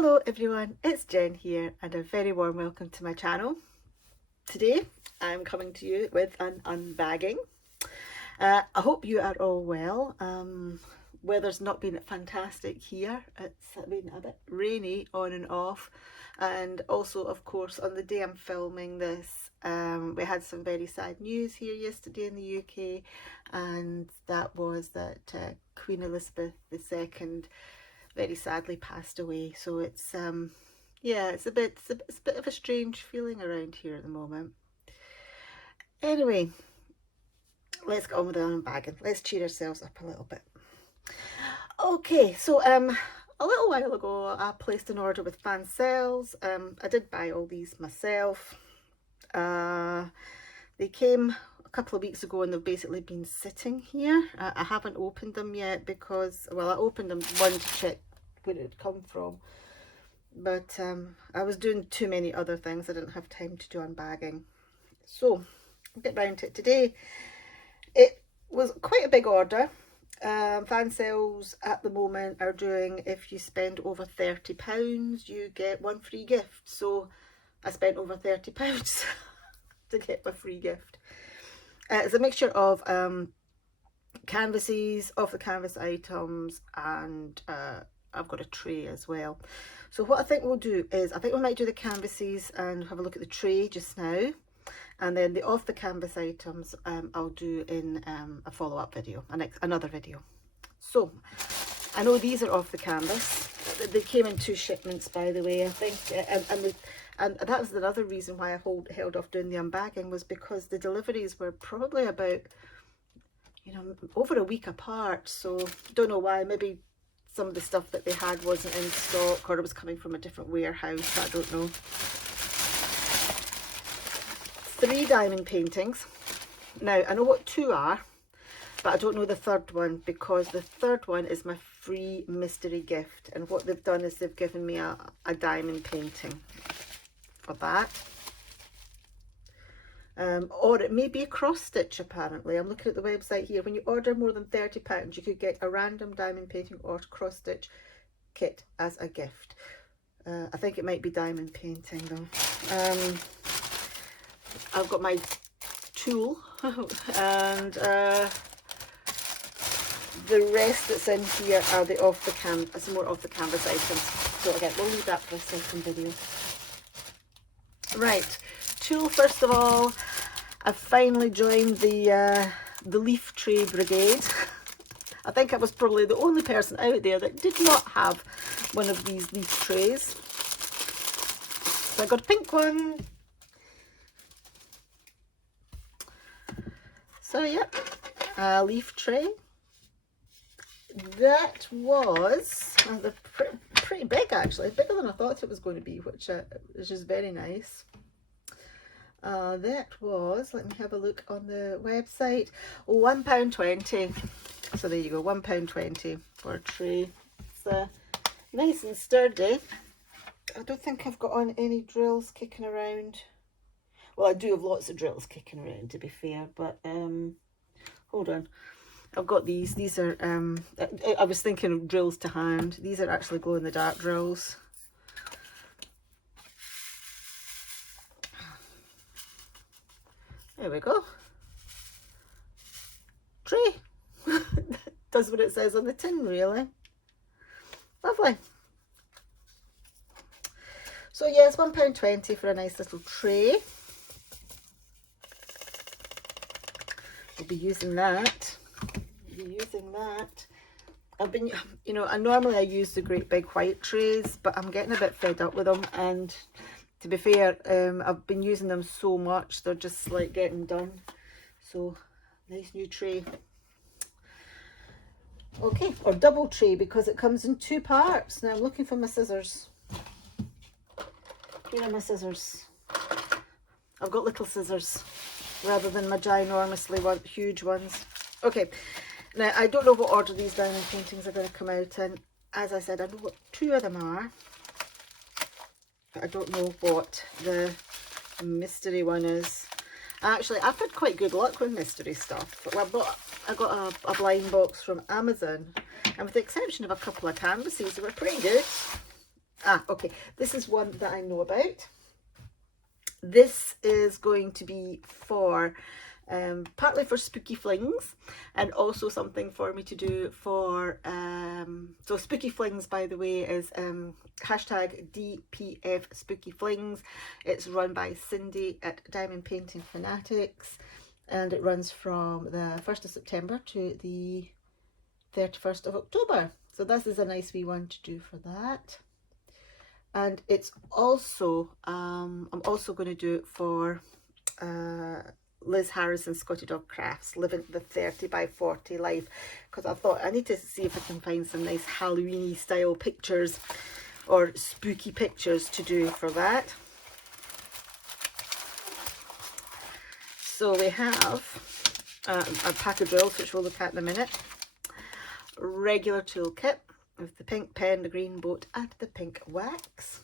Hello everyone, it's Jen here and a very warm welcome to my channel. Today I'm coming to you with an unbagging. I hope you are all well. Weather's not been fantastic here. It's been a bit rainy on and off, and also of course on the day I'm filming this we had some very sad news here yesterday in the UK, and that was that Queen Elizabeth II very sadly passed away. So it's yeah, it's a bit of a strange feeling around here at the moment. Anyway, let's get on with the unbagging. Let's cheer ourselves up a little bit. Okay, so a little while ago I placed an order with Fansells. I did buy all these myself. They came a couple of weeks ago and they've basically been sitting here. I haven't opened them yet because, well, I opened them one to check where it had come from, but I was doing too many other things. I didn't have time to do unbagging, so I'll get round to it today. It was quite a big order. Fansells at the moment are doing, if you spend over £30 you get one free gift, so I spent over £30 to get my free gift. It's a mixture of canvases, off the canvas items, and I've got a tray as well. So what I think we'll do is, I think we might do the canvases and have a look at the tray just now, and then the off the canvas items I'll do in a follow-up video, another video. So I know these are off the canvas. They came in 2 shipments, by the way, I think, and that was another reason why I held off doing the unbagging, was because the deliveries were probably about, you know, over a week apart. So don't know why. Maybe some of the stuff that they had wasn't in stock, or it was coming from a different warehouse. I don't know. 3 diamond paintings. Now I know what 2 are, but I don't know the third one, because the third one is my free mystery gift, and what they've done is they've given me a diamond painting for that. Or it may be a cross stitch, apparently. I'm looking at the website here. When you order more than £30 you could get a random diamond painting or cross stitch kit as a gift. I think it might be diamond painting though. I've got my tool and the rest that's in here are the off the canvas, some more off the canvas items. So again, we'll leave that for a second video. Right, tool first of all. I finally joined the leaf tray brigade. I think I was probably the only person out there that did not have one of these leaf trays. So I got a pink one. So yep, a leaf tray. That was pretty big, actually, bigger than I thought it was going to be, which is just very nice. That was, let me have a look on the website, £1.20. So there you go, £1.20 for a tray. It's nice and sturdy. I don't think I've got on any drills kicking around. Well, I do have lots of drills kicking around, to be fair, but hold on. I've got these. These are, I was thinking of drills to hand. These are actually glow-in-the-dark drills. There we go. Tray. Does what it says on the tin, really. Lovely. So yeah, it's £1.20 for a nice little tray. We'll be using that. I've been, you know, normally I use the great big white trays, but I'm getting a bit fed up with them, and to be fair, I've been using them so much, they're just like getting done. So nice new tray. Okay, or double tray, because it comes in 2 parts. Now I'm looking for my scissors. Here are my scissors. I've got little scissors rather than my ginormously huge ones. Okay, now I don't know what order these diamond paintings are going to come out in. As I said, I know what 2 of them are, but I don't know what the mystery one is. Actually, I've had quite good luck with mystery stuff. Well, I got a blind box from Amazon, and with the exception of a couple of canvases, they were pretty good. Okay, this is one that I know about. This is going to be for partly for spooky flings, and also something for me to do for so spooky flings, by the way, is hashtag DPF spooky flings. It's run by Cindy at Diamond Painting Fanatics, and it runs from the 1st of September to the 31st of October. So this is a nice wee one to do for that. And it's also I'm also going to do it for Liz Harrison Scotty Dog Crafts, living the 30 by 40 life, because I thought I need to see if I can find some nice Halloweeny style pictures or spooky pictures to do for that. So we have a pack of drills, which we'll look at in a minute, regular toolkit with the pink pen, the green boat, and the pink wax.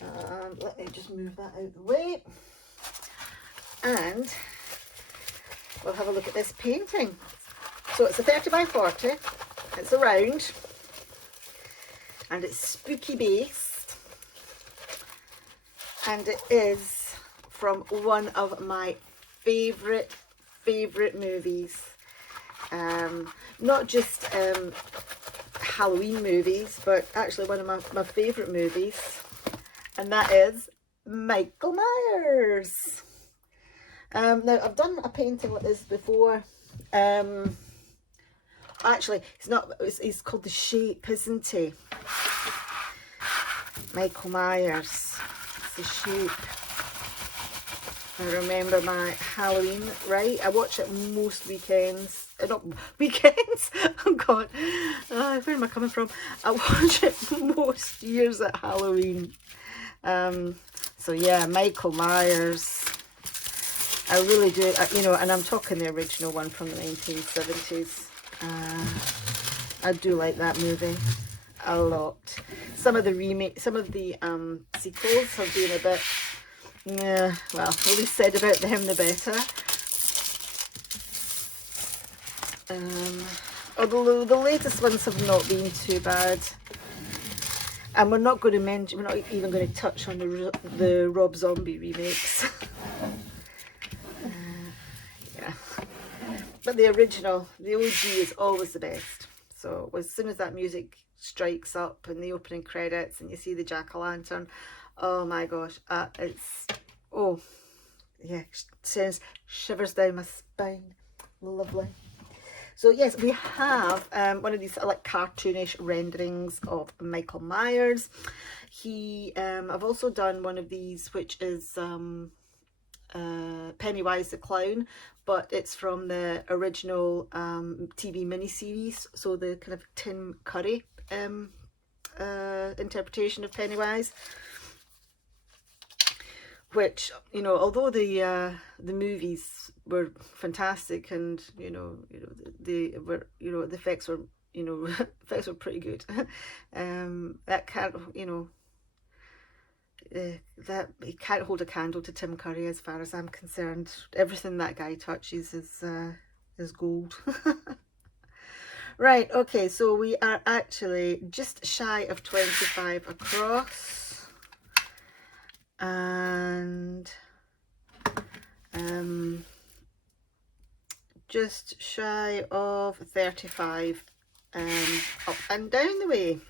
Let me just move that out of the way, and we'll have a look at this painting. So it's a 30 by 40, it's a round, and it's spooky based, and it is from one of my favourite movies. Not just Halloween movies, but actually one of my favourite movies, and that is Michael Myers. Now, I've done a painting like this before. Actually, it's called The Shape, isn't he? Michael Myers, it's The Shape. I remember my Halloween, right? I watch it most weekends. Not weekends, oh God, where am I coming from? I watch it most years at Halloween. So yeah, Michael Myers. I really do, you know, and I'm talking the original one from the 1970s. I do like that movie a lot. Some of the sequels have been a bit, yeah, well, the least said about them, the better. Although the latest ones have not been too bad. And we're not going to mention, we're not even going to touch on the Rob Zombie remakes. Yeah. But the original, the OG, is always the best. So as soon as that music strikes up in the opening credits and you see the jack-o'-lantern, oh my gosh, it's, oh yeah, sends shivers down my spine. Lovely. So yes, we have one of these like cartoonish renderings of Michael Myers. I've also done one of these, which is Pennywise the Clown, but it's from the original TV miniseries, so the kind of Tim Curry interpretation of Pennywise. Which, you know, although the movies were fantastic, and the effects were, effects were pretty good. That can't, that he can't hold a candle to Tim Curry as far as I'm concerned. Everything that guy touches is gold. Right, okay, so we are actually just shy of 25 across. And just shy of 35 up and down the way.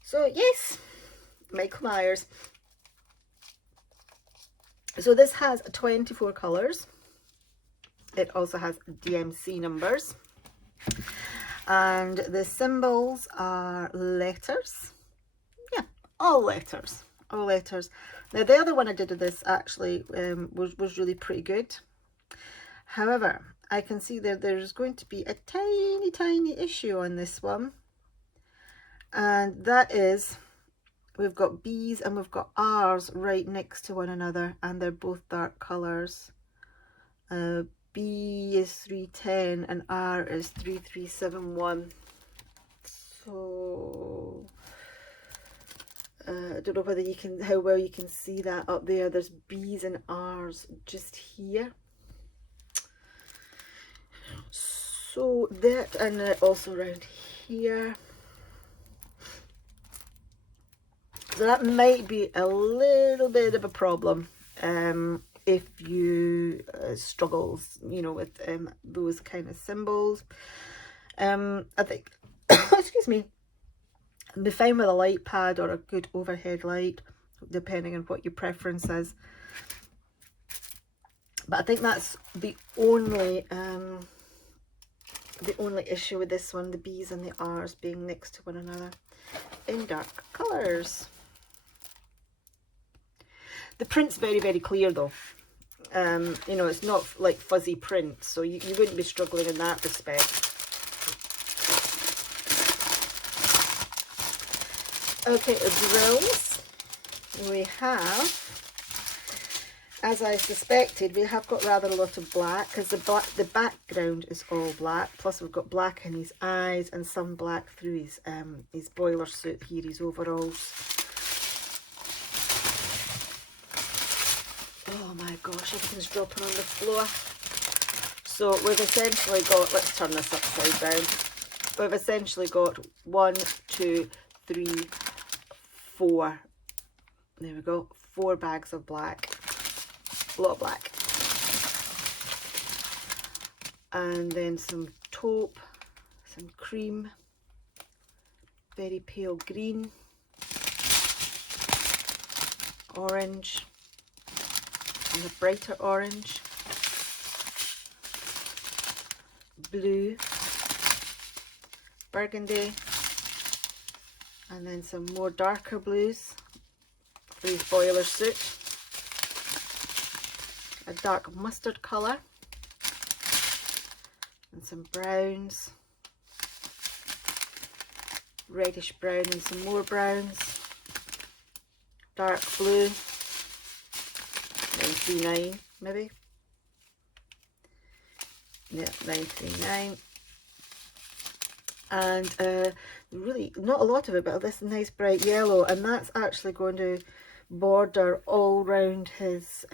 So yes, Michael Myers. So this has 24 colours. It also has DMC numbers, and the symbols are letters. Yeah, all letters. All letters. Now the other one I did of this actually was really pretty good. However, I can see there's going to be a tiny issue on this one, and that is we've got B's and we've got R's right next to one another, and they're both dark colours. B is 310 and R is 3371. So I don't know whether you can, how well you can see that up there. There's B's and R's just here. So that, and also around here. So that might be a little bit of a problem if you struggles, you know, with those kind of symbols. I think, excuse me, be fine with a light pad or a good overhead light, depending on what your preference is. But I think that's the only issue with this one, the B's and the R's being next to one another in dark colours. The print's very, very clear though. You know, it's not like fuzzy print, so you wouldn't be struggling in that respect. Okay, drills. We have, as I suspected, we have got rather a lot of black, because the background is all black, plus we've got black in his eyes and some black through his boiler suit here, his overalls. Oh my gosh, everything's dropping on the floor. So we've essentially got, let's turn this upside down. We've essentially got 1, 2, 3, 4. There we go. 4 bags of black. A lot of black. And then some taupe, some cream, very pale green, orange, and a brighter orange, blue, burgundy, and then some more darker blues for his boiler suit, a dark mustard colour, and some browns, reddish brown and some more browns, dark blue, 939 maybe, yeah, 939, and really not a lot of it, but this nice bright yellow, and that's actually going to border all round his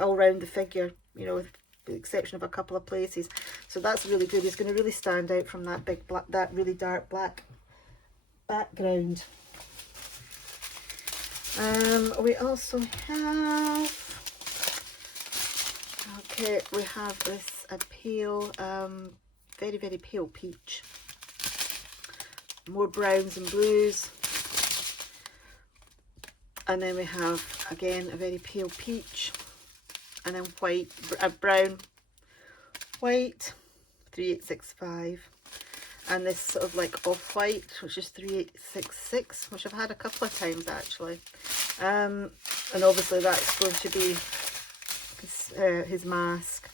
all round the figure, you know, with the exception of a couple of places. So that's really good. He's going to really stand out from that big black, that really dark black background. We also have, okay, we have this a pale, very, very pale peach. More browns and blues. And then we have, again, a very pale peach. And then white, brown, white, 3865. And this sort of like off-white, which is 3866, which I've had a couple of times actually. And obviously that's going to be his mask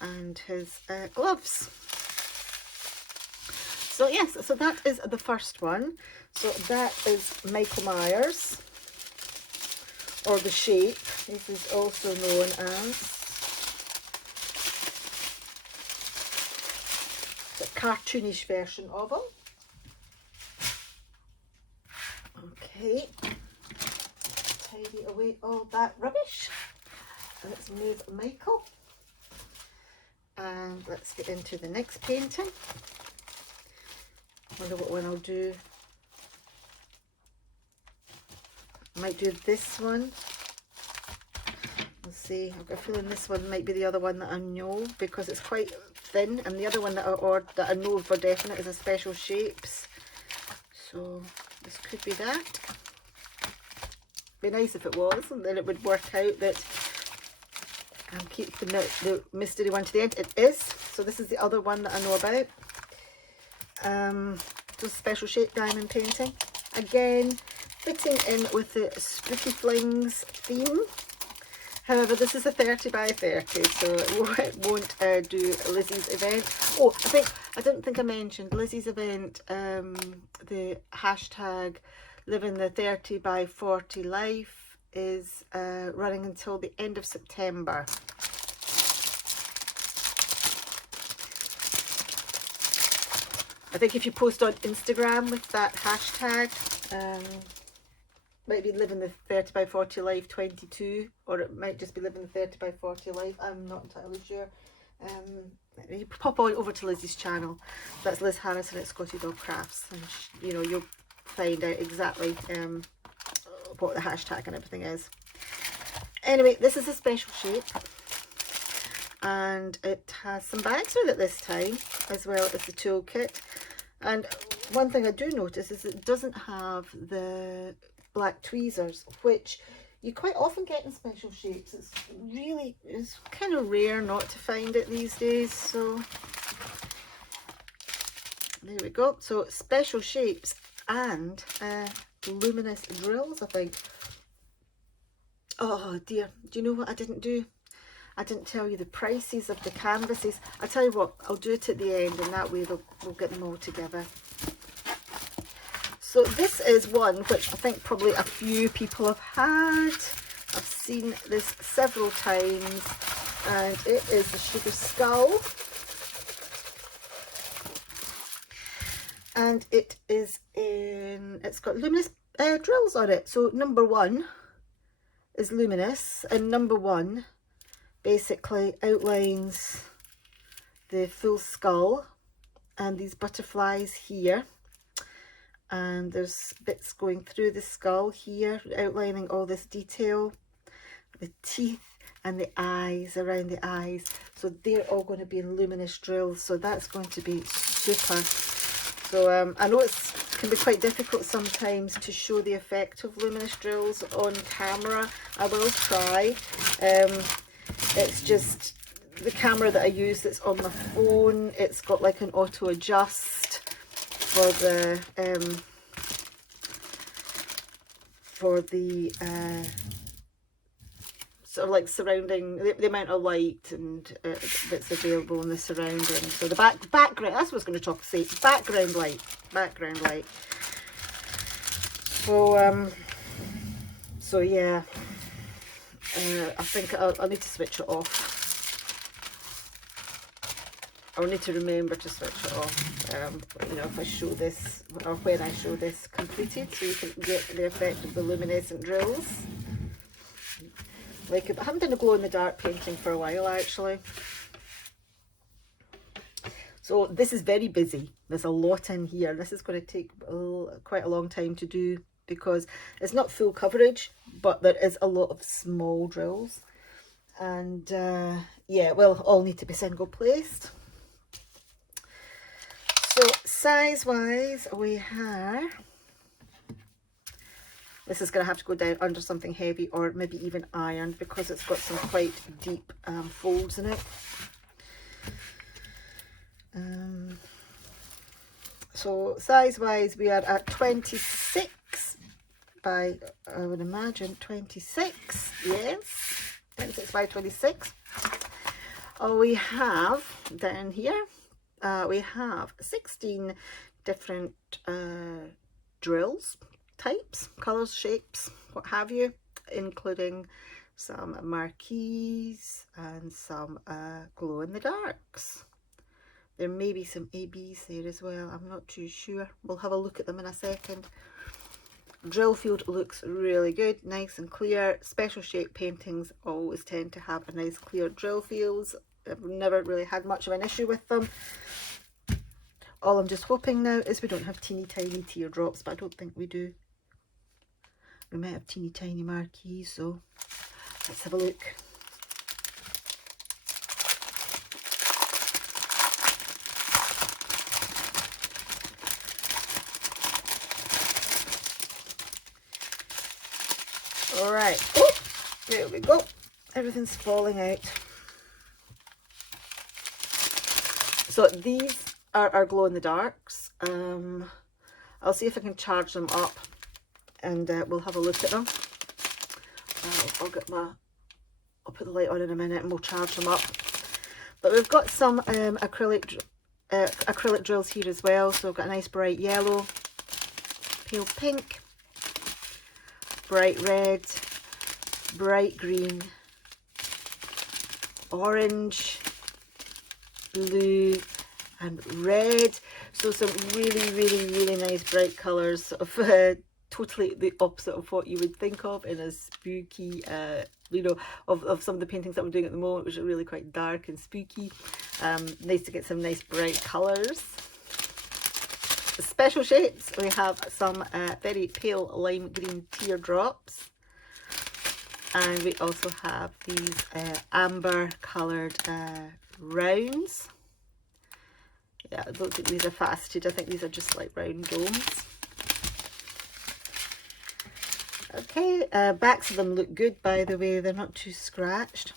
and his gloves. So yes, so that is the first one. So that is Michael Myers, or The Shape, this is also known as. The cartoonish version of him. Okay, tidy away all that rubbish. Let's move Michael, and let's get into the next painting. I wonder what one I'll do. I might do this one. Let's see, I've got a feeling this one might be the other one that I know, because it's quite thin, and the other one that I know for definite is a Special Shapes. So this could be that. Be nice if it was, and then it would work out that I'll keep the mystery one to the end. It is. So this is the other one that I know about. So Special Shape diamond painting. Again, fitting in with the Spooky Flings theme. However, this is a 30 by 30, so it won't do Lizzie's event. Oh, I didn't think I mentioned Lizzie's event, the hashtag living the 30 by 40 life is running until the end of September. I think if you post on Instagram with that hashtag, might be living the 30 by 40 life 22, or it might just be living the 30 by 40 life. I'm not entirely sure. You pop on over to Lizzie's channel. That's Liz Harrison at Scotty Dog Crafts, and you know, you'll find out exactly what the hashtag and everything is. Anyway, this is a special shape, and it has some bags with it this time, as well as the toolkit. And one thing I do notice is it doesn't have the black tweezers, which you quite often get in special shapes. It's kind of rare not to find it these days. So there we go. So special shapes and luminous drills, I think. Oh dear, do you know what I didn't do? I didn't tell you the prices of the canvases. I'll tell you what, I'll do it at the end, and that way we'll get them all together. So this is one which I think probably a few people have had. I've seen this several times, and it is the Sugar Skull. And it's got luminous drills on it. So number 1 is luminous, and number 1 basically outlines the full skull and these butterflies here, and there's bits going through the skull here outlining all this detail, the teeth and the eyes, around the eyes. So they're all going to be in luminous drills, so that's going to be super. So I know it can be quite difficult sometimes to show the effect of luminous drills on camera. I will try. It's just the camera that I use that's on my phone. It's got like an auto adjust for the sort of like surrounding the amount of light and that's available in the surrounding. So the background, that's what I was going to say, background light. So yeah, I think I'll need to switch it off. I'll need to remember to switch it off, you know, if I show this, or when I show this completed, so you can get the effect of the luminescent drills. Like, I haven't done a glow-in-the-dark painting for a while, actually. So this is very busy. There's a lot in here. This is going to take quite a long time to do, because it's not full coverage, but there is a lot of small drills. And yeah, well, all need to be single placed. So size-wise, we have... This is going to have to go down under something heavy, or maybe even ironed, because it's got some quite deep folds in it. So size-wise, we are at 26 by, I would imagine, 26. Yes, 26 by 26. Oh, we have down here, we have 16 different drills. Types, colours, shapes, what have you, including some marquees and some glow-in-the-darks. There may be some ABs there as well, I'm not too sure. We'll have a look at them in a second. Drill field looks really good, nice and clear. Special shape paintings always tend to have a nice clear drill fields. I've never really had much of an issue with them. All I'm just hoping now is we don't have teeny tiny teardrops, but I don't think we do. We might have teeny tiny marquees, so let's have a look. All right, oh, there we go. Everything's falling out. So these are our glow-in-the-darks. I'll see if I can charge them up, and we'll have a look at them. I'll put the light on in a minute and we'll charge them up. But we've got some acrylic drills here as well. So we've got a nice bright yellow, pale pink, bright red, bright green, orange, blue and red. So some really nice bright colours of totally the opposite of what you would think of in a spooky, you know, of some of the paintings that we're doing at the moment, which are really quite dark and spooky. Nice to get some nice bright colours. special shapes. We have some very pale lime green teardrops. And we also have these amber coloured rounds. Yeah, I don't think these are faceted. I think these are just like round domes. Okay, backs of them look good, by the way. They're not too scratched.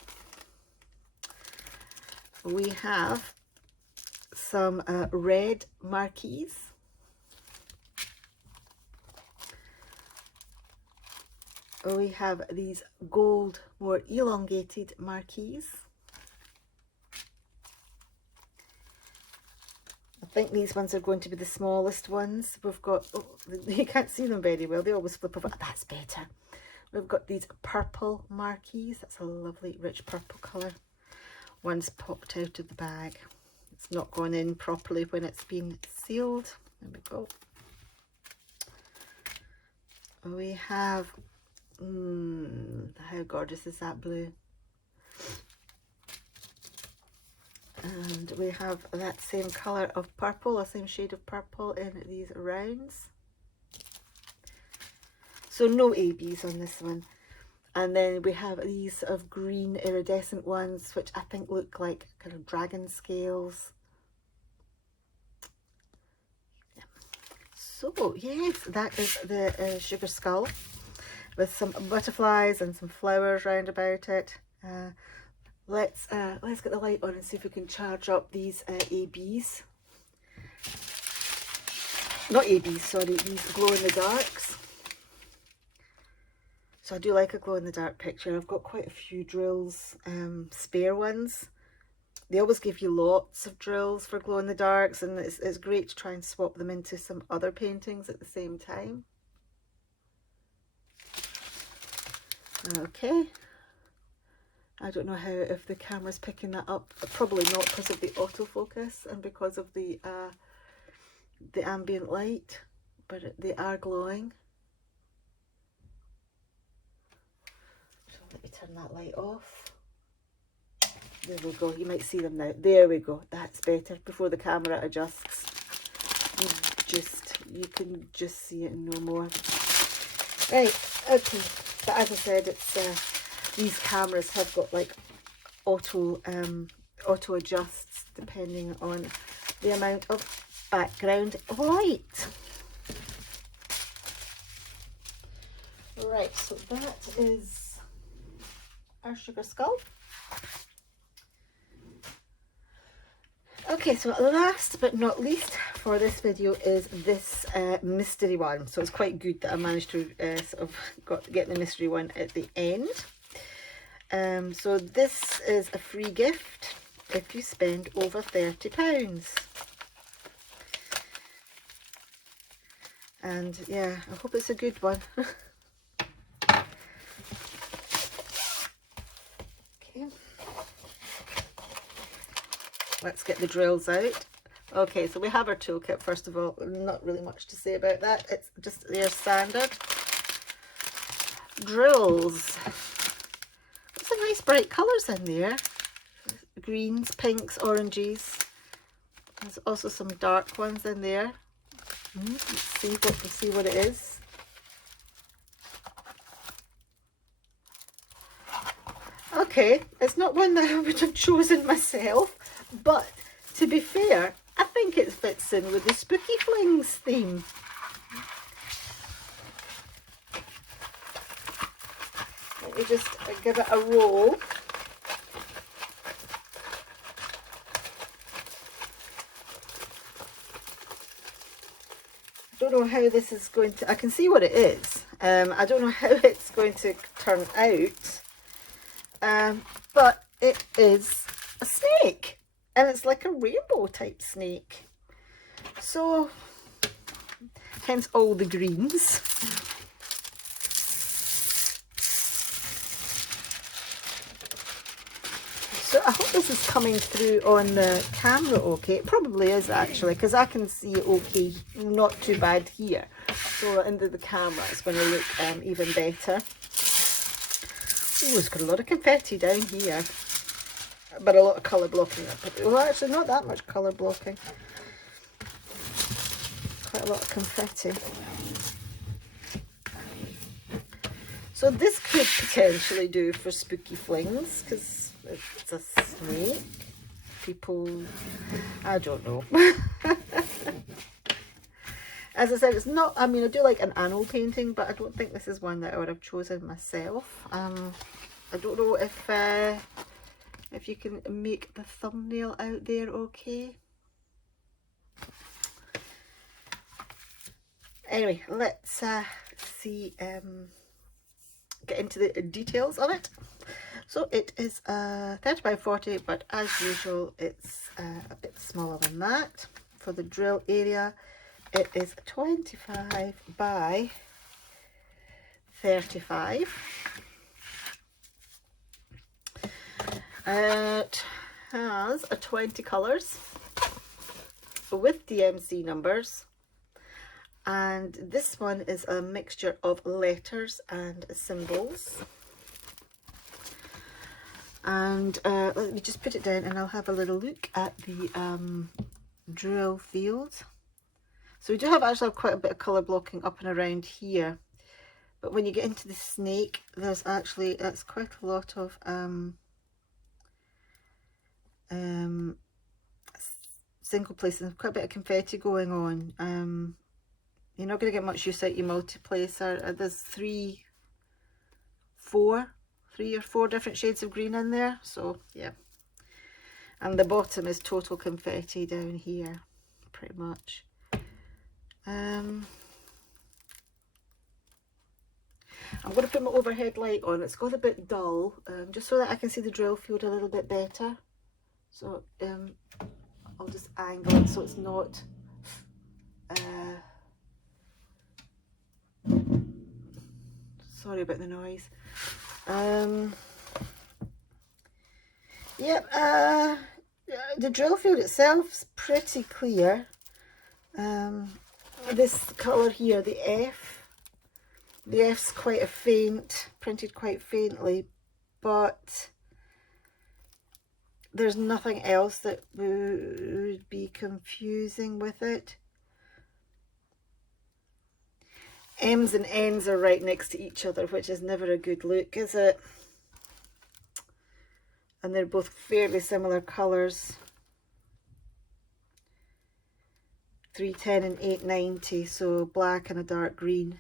We have some red marquees. We have these gold, more elongated marquees. I think these ones are going to be the smallest ones. We've got, oh, you can't see them very well. They always flip over. That's better. We've got these purple marquees. That's a lovely rich purple colour. One's popped out of the bag. It's not gone in properly when it's been sealed. There we go. We have, how gorgeous is that blue? And we have that same colour of purple, the same shade of purple in these rounds. So no ABs on this one. And then we have these sort of green iridescent ones, which I think look like kind of dragon scales. So yes, that is the sugar skull with some butterflies and some flowers round about it. Let's get the light on and see if we can charge up these ABs. Not ABs, sorry, these glow in the darks. So I do like a glow in the dark picture. I've got quite a few drills, spare ones. They always give you lots of drills for glow in the darks, and it's great to try and swap them into some other paintings at the same time. Okay. I don't know how, if the camera's picking that up. Probably not, because of the autofocus and because of the ambient light, but they are glowing. So let me turn that light off. There we go. You might see them now. There we go. That's better. Before the camera adjusts, you can just see it no more. Right. Okay. But as I said, it's these cameras have got like auto adjusts depending on the amount of background light. Right, so that is our sugar skull. Okay, so last but not least for this video is this mystery one. So it's quite good that I managed to sort of get the mystery one at the end. So this is a free gift if you spend over £30. And yeah, I hope it's a good one. Okay. Let's get the drills out. Okay, so we have our toolkit. First of all, not really much to say about that. It's just their standard drills. Got some nice bright colours in there. Greens, pinks, oranges. There's also some dark ones in there. Let's see what it is. Okay, it's not one that I would have chosen myself, but to be fair, I think it fits in with the Spooky Flings theme. Let me just give it a roll. I don't know how this is going to, I can see what it is. I don't know how it's going to turn out. But it is a snake, and it's like a rainbow type snake. So, hence all the greens. So I hope this is coming through on the camera okay. It probably is actually, because I can see it okay, not too bad here. So into the camera it's going to look even better. Oh, it's got a lot of confetti down here, but a lot of colour blocking up. Well, actually not that much colour blocking. Quite quite a lot of confetti. So this could potentially do for spooky flings, because it's a snake. People, I don't know. As I said, it's not, I mean, I do like an annual painting, but I don't think this is one that I would have chosen myself. I don't know if you can make the thumbnail out there okay. Anyway, let's see, get into the details of it. So it is 30 by 40, but as usual, it's a bit smaller than that. For the drill area, it is 25 by 35. It has 20 colours with DMC numbers, and this one is a mixture of letters and symbols. And let me just put it down and I'll have a little look at the drill field. So we do have actually quite a bit of colour blocking up and around here, but when you get into the snake, there's actually, that's quite a lot of single places, quite a bit of confetti going on. You're not going to get much use out your multiplacer. There's three or four different shades of green in there, so yeah. And the bottom is total confetti down here, pretty much. I'm going to put my overhead light on. It's got a bit dull, just so that I can see the drill field a little bit better. So I'll just angle it so it's not sorry about the noise. Yeah, the drill field itself is pretty clear. This colour here, the F's quite a faint, printed quite faintly, but there's nothing else that would be confusing with it. M's and N's are right next to each other, which is never a good look, is it? And they're both fairly similar colours. 310 and 890, so black and a dark green.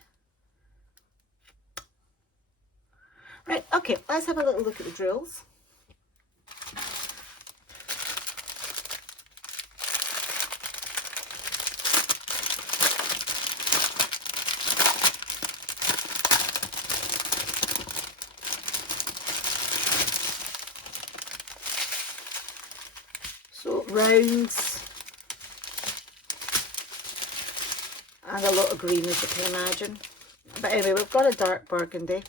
Right, okay, let's have a little look at the drills. So rounds. And a lot of green, as you can imagine. But anyway, we've got a dark burgundy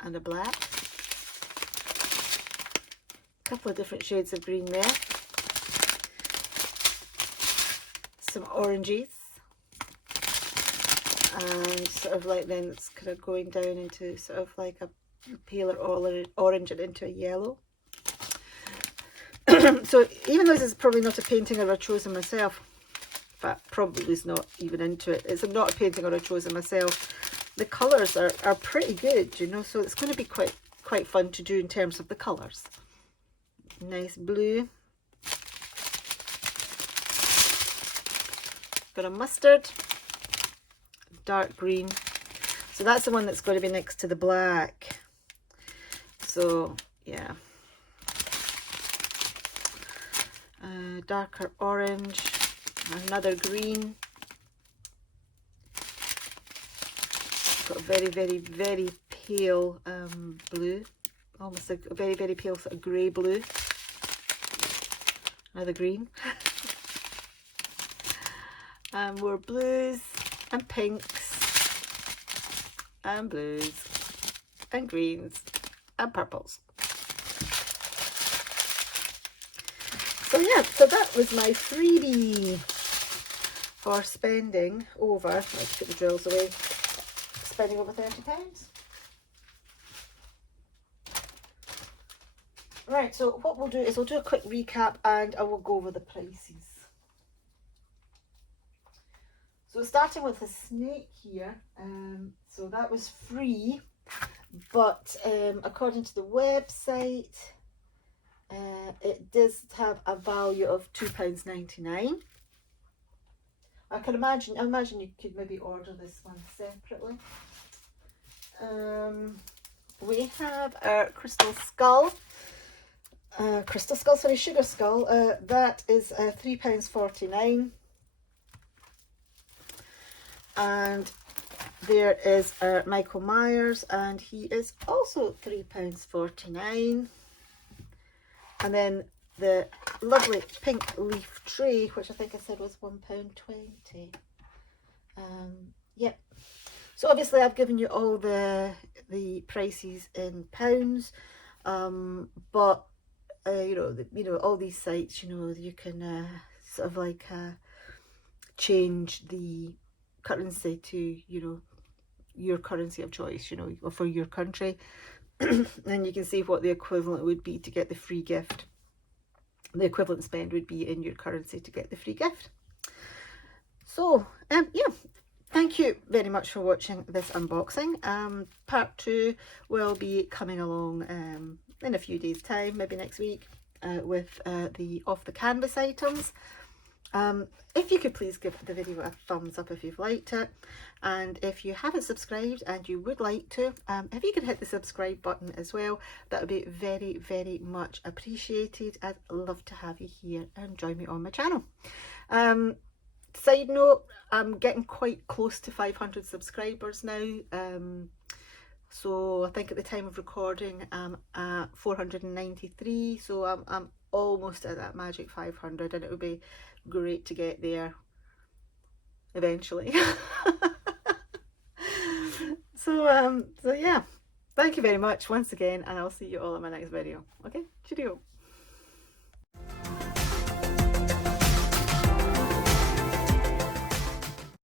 and a black. A couple of different shades of green there. Some oranges. And sort of like then it's kind of going down into sort of like a paler orange and into a yellow. So even though this is probably not a painting I would have chosen myself, but probably is not even into it. It's not a painting I would have chosen myself. The colours are pretty good, you know, so it's going to be quite fun to do in terms of the colours. Nice blue. Got a mustard. Dark green. So that's the one that's going to be next to the black. So, yeah. Darker orange. Another green. Got a very, very, very pale blue. Almost a very, very pale sort of grey blue. Another green. And more blues and pinks and blues and greens and purples. So yeah, so that was my freebie for spending over, let's put the drills away, spending over £30. Right, so what we'll do is we'll do a quick recap and I will go over the prices. So starting with a snake here, so that was free, but according to the website, it does have a value of £2.99. I imagine you could maybe order this one separately. We have our crystal skull. Sugar skull. That is £3.49. And there is our Michael Myers, and he is also £3.49. And then the lovely pink leaf tray, which I think I said was £1.20. Yep. So obviously I've given you all the prices in pounds, but all these sites, you can sort of like change the currency to your currency of choice, or for your country. And you can see what the equivalent would be to get the free gift. The equivalent spend would be in your currency to get the free gift. So yeah, thank you very much for watching this unboxing. Part 2 will be coming along in a few days time, maybe next week, with the off the canvas items. If you could please give the video a thumbs up if you've liked it, and if you haven't subscribed and you would like to, if you could hit the subscribe button as well, that would be very, very much appreciated. I'd love to have you here and join me on my channel. Side note, I'm getting quite close to 500 subscribers now. So I think at the time of recording I'm at 493, so I'm almost at that magic 500, and it would be great to get there eventually. So yeah, thank you very much once again, and I'll see you all in my next video. Okay, cheerio.